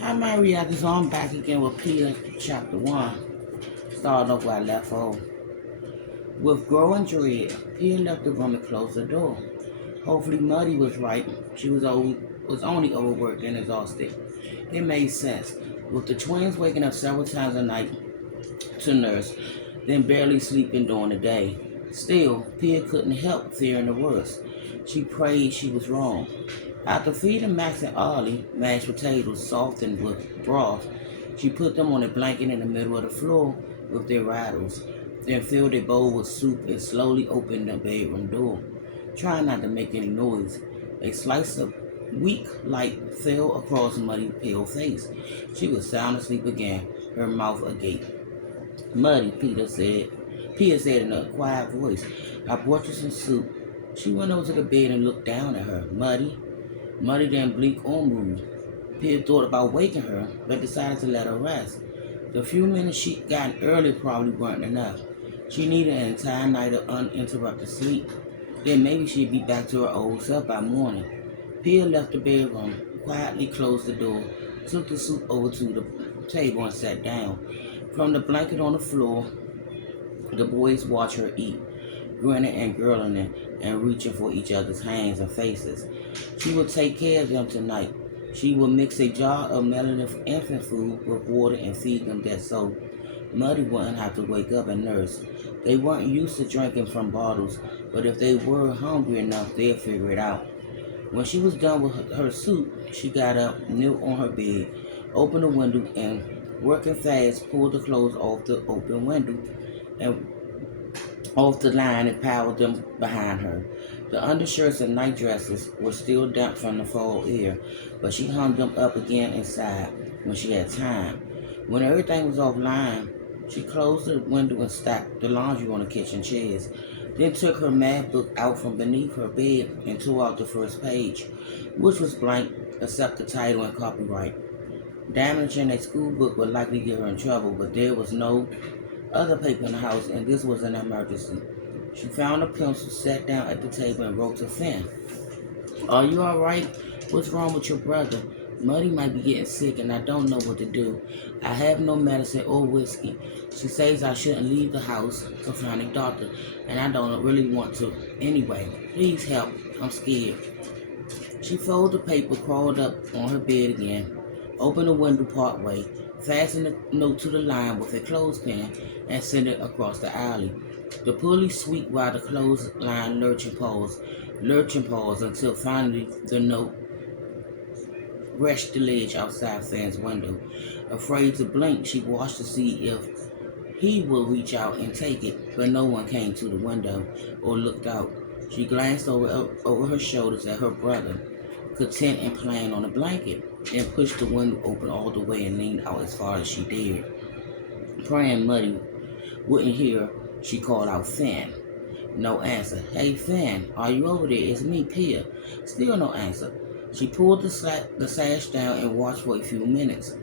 Hi, my reactors. So I'm back again with Peter Chapter 1. Starting off where I left off. With growing dread, Peter left the room and closed the door. Hopefully, Muddy was right. She was only overworked and exhausted. It made sense, with the twins waking up several times a night to nurse, then barely sleeping during the day. Still, Pia couldn't help fearing the worst. She prayed she was wrong. After feeding Max and Ollie mashed potatoes softened with broth, she put them on a blanket in the middle of the floor with their rattles, then filled a bowl with soup and slowly opened the bedroom door, trying not to make any noise. A slice of weak light fell across Muddy's pale face. She was sound asleep again, her mouth agape. Muddy, Peter said in a quiet voice, I brought you some soup. She went over to the bed and looked down at her. Muddy didn't blink or move. Peter thought about waking her, but decided to let her rest. The few minutes she'd gotten earlier probably weren't enough. She needed an entire night of uninterrupted sleep. Then maybe she'd be back to her old self by morning. Peter left the bedroom, quietly closed the door, took the soup over to the table and sat down. From the blanket on the floor, the boys watched her eat, grinning and gurgling and reaching for each other's hands and faces. She would take care of them tonight. She would mix a jar of melanated infant food with water and feed them that so Muddy wouldn't have to wake up and nurse. They weren't used to drinking from bottles, but if they were hungry enough, they'd figure it out. When she was done with her soup, she got up, knelt on her bed, opened the window, and working fast, pulled the clothes off the open window and off the line and piled them behind her. The undershirts and night dresses were still damp from the fall air, but she hung them up again inside when she had time. When everything was offline, she closed the window and stacked the laundry on the kitchen chairs, then took her math book out from beneath her bed and tore out the first page, which was blank except the title and copyright. Damaging a school book would likely get her in trouble, but there was no other paper in the house, and this was an emergency. She found a pencil, sat down at the table, and wrote to Finn. Are you all right? What's wrong with your brother? Muddy might be getting sick, and I don't know what to do. I have no medicine or whiskey. She says I shouldn't leave the house to find a doctor, and I don't really want to. Anyway, please help. I'm scared. She folded the paper, crawled up on her bed again, opened the window partway, fastened the note to the line with a clothespin, and sent it across the alley. The pulley squeaked while the clothesline lurching paused until finally the note brushed the ledge outside Fan's window. Afraid to blink, she watched to see if he would reach out and take it, but no one came to the window or looked out. She glanced over her shoulders at her brother, content and playing on a blanket, and pushed the window open all the way and leaned out as far as she dared. Praying Muddy wouldn't hear, she called out Finn. No answer. Hey Finn, are you over there? It's me, Pia. Still no answer. She pulled the sash down and watched for a few minutes,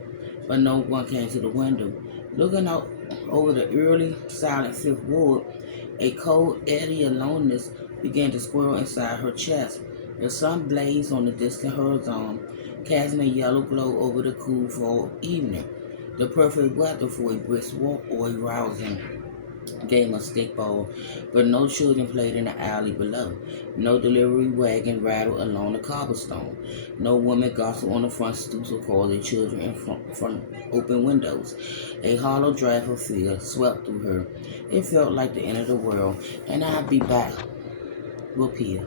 but no one came to the window. Looking out over the early, silent Fifth Ward, a cold eddy of loneliness began to swirl inside her chest. The sun blazed on the distant horizon, casting a yellow glow over the cool fall evening. The perfect weather for a brisk walk or a rousing game of stickball, but no children played in the alley below. No delivery wagon rattled along the cobblestone. No woman gossiped on the front stoops or called their children in front open windows. A hollow draft of fear swept through her. It felt like the end of the world, and I'd be back with Pia.